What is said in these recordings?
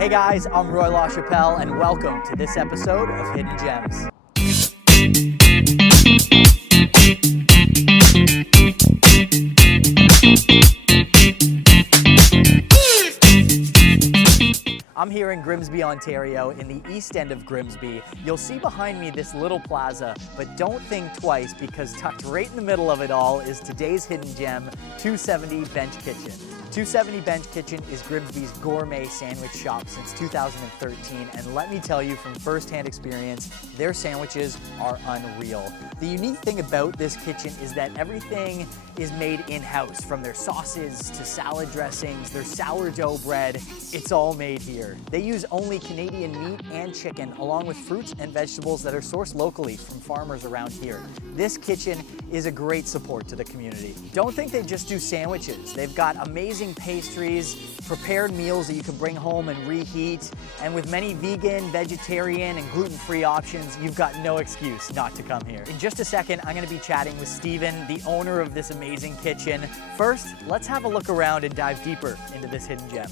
Hey guys, I'm Roy LaChapelle, and welcome to this episode of Hidden Gems. I'm here in Grimsby, Ontario, in the east end of Grimsby. You'll see behind me this little plaza, but don't think twice because tucked right in the middle of it all is today's hidden gem, 270 Bench Kitchen. 270 Bench Kitchen is Grimsby's gourmet sandwich shop since 2013, and let me tell you from first-hand experience, their sandwiches are unreal. The unique thing about this kitchen is that everything is made in-house, from their sauces to salad dressings, their sourdough bread, it's all made here. They use only Canadian meat and chicken, along with fruits and vegetables that are sourced locally from farmers around here. This kitchen is a great support to the community. Don't think they just do sandwiches. They've got amazing pastries, prepared meals that you can bring home and reheat, and with many vegan, vegetarian, and gluten-free options, you've got no excuse not to come here. In just a second, I'm gonna be chatting with Stephen, the owner of this amazing kitchen. First, let's have a look around and dive deeper into this hidden gem.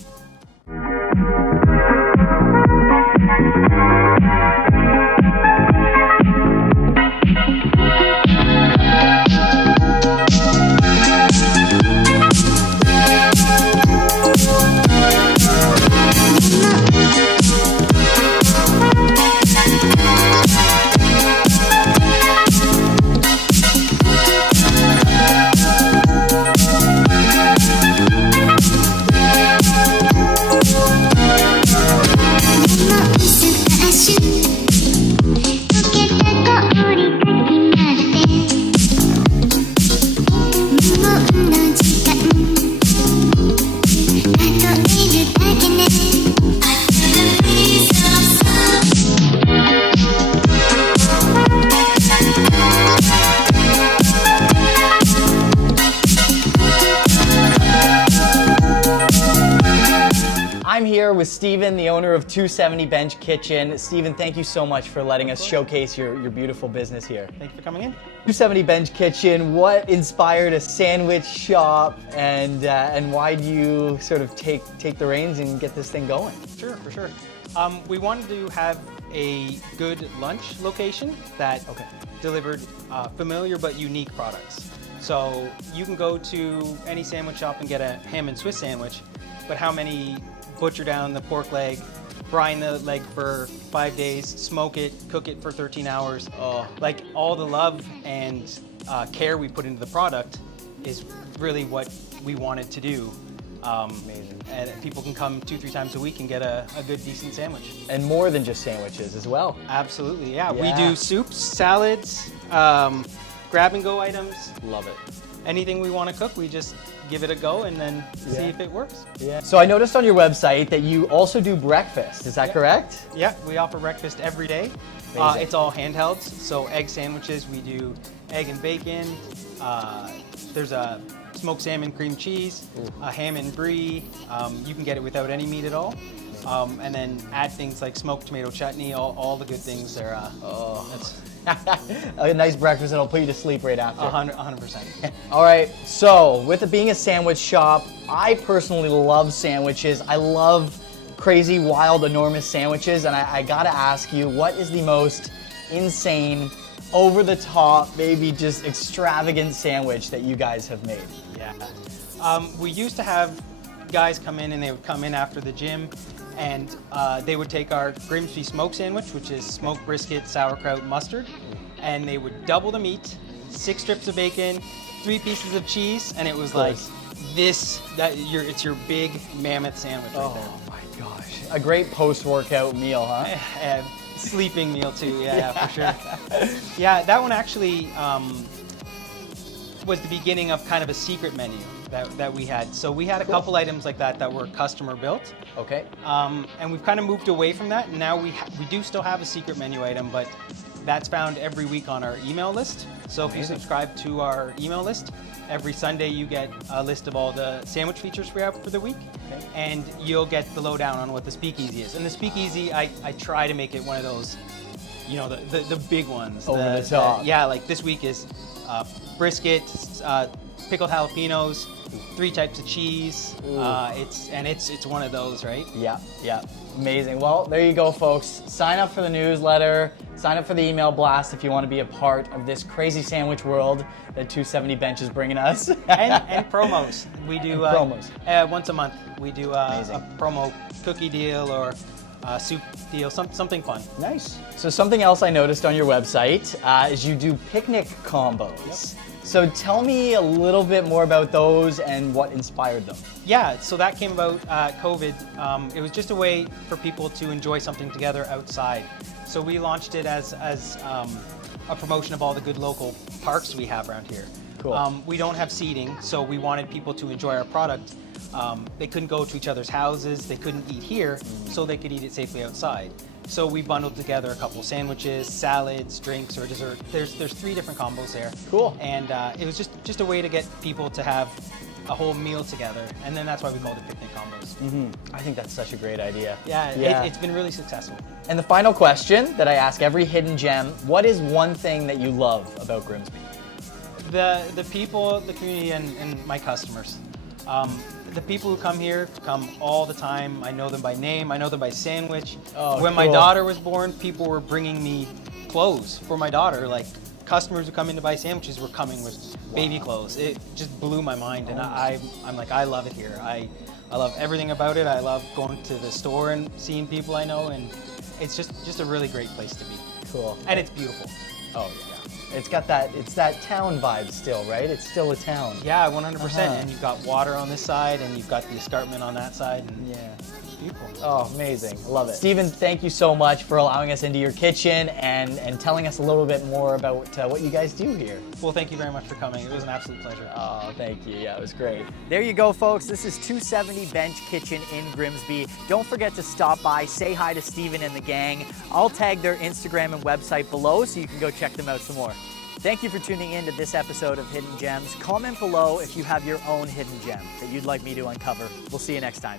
I'm here with Stephen, the owner of 270 Bench Kitchen. Stephen, thank you so much for letting us showcase your beautiful business here. Thank you for coming in. 270 Bench Kitchen, what inspired a sandwich shop, and why do you sort of take the reins and get this thing going? Sure, for sure. We wanted to have a good lunch location that delivered familiar but unique products. So you can go to any sandwich shop and get a ham and Swiss sandwich, but how many butcher down the pork leg, brine the leg for 5 days, smoke it, cook it for 13 hours. Like all the love and care we put into the product is really what we wanted to do. Amazing. And people can come 2-3 times a week and get a good, decent sandwich. And more than just sandwiches as well. Absolutely, yeah. We do soups, salads, grab-and-go items. Love it. Anything we want to cook, we just give it a go and then see if it works. Yeah. So I noticed on your website that you also do breakfast. Is that correct? Yeah, we offer breakfast every day. It's all handhelds. So egg sandwiches, we do egg and bacon. There's a smoked salmon cream cheese, a ham and brie. You can get it without any meat at all. And then add things like smoked tomato chutney, all the good things there. A nice breakfast that'll put you to sleep right after. 100%. All right, so with it being a sandwich shop, I personally love sandwiches. I love crazy, wild, enormous sandwiches, and I gotta ask you, what is the most insane, over-the-top, maybe just extravagant sandwich that you guys have made? Yeah. We used to have guys come in, and they would come in after the gym, and they would take our Grimsby smoke sandwich, which is smoked brisket, sauerkraut, mustard, and they would double the meat, 6 strips of bacon, 3 pieces of cheese, and it was like this. It's your big mammoth sandwich right there. Oh my gosh! A great post-workout meal, huh? Sleeping meal too. Yeah, for sure. Yeah, that one actually was the beginning of kind of a secret menu that we had. So we had a couple items like that were customer built. Okay. And we've kind of moved away from that. And now we do still have a secret menu item, but that's found every week on our email list. So if you subscribe to our email list, every Sunday you get a list of all the sandwich features we have for the week, and you'll get the lowdown on what the speakeasy is. And the speakeasy, I try to make it one of those, you know, the big ones. Over the top. Yeah, like this week is brisket, pickled jalapenos, 3 types of cheese. It's one of those, right? Yeah, yeah. Amazing. Well, there you go, folks. Sign up for the newsletter. Sign up for the email blast if you want to be a part of this crazy sandwich world that 270 Bench is bringing us. and promos. We do promos. Once a month. We do a promo cookie deal or a soup deal, something fun. Nice. So something else I noticed on your website is you do picnic combos. Yep. So tell me a little bit more about those and what inspired them. Yeah, so that came about COVID. It was just a way for people to enjoy something together outside. So we launched it as a promotion of all the good local parks we have around here. Cool. We don't have seating, so we wanted people to enjoy our product. They couldn't go to each other's houses, they couldn't eat here, so they could eat it safely outside. So we bundled together a couple sandwiches, salads, drinks, or dessert. There's 3 different combos there. Cool. And it was just a way to get people to have a whole meal together, and then that's why we called it picnic combos. Mm-hmm. I think that's such a great idea. Yeah. It's been really successful. And the final question that I ask every hidden gem, what is one thing that you love about Grimsby? The people, the community, and my customers. The people who come here come all the time. I know them by name, I know them by sandwich. Oh, when my daughter was born, people were bringing me clothes for my daughter. Like, customers who come in to buy sandwiches were coming with baby clothes. It just blew my mind, and I'm like, I love it here. I love everything about it. I love going to the store and seeing people I know, and it's just a really great place to be. Cool. And it's beautiful. Oh yeah. It's that town vibe still, right? It's still a town. Yeah, 100%. And you've got water on this side, and you've got the escarpment on that side. And yeah. It's beautiful. Oh, amazing. I love it. Stephen, thank you so much for allowing us into your kitchen and telling us a little bit more about what you guys do here. Well, thank you very much for coming. It was an absolute pleasure. Oh, thank you. Yeah, it was great. There you go, folks. This is 270 Bench Kitchen in Grimsby. Don't forget to stop by, say hi to Stephen and the gang. I'll tag their Instagram and website below so you can go check them out some more. Thank you for tuning in to this episode of Hidden Gems. Comment below if you have your own hidden gem that you'd like me to uncover. We'll see you next time.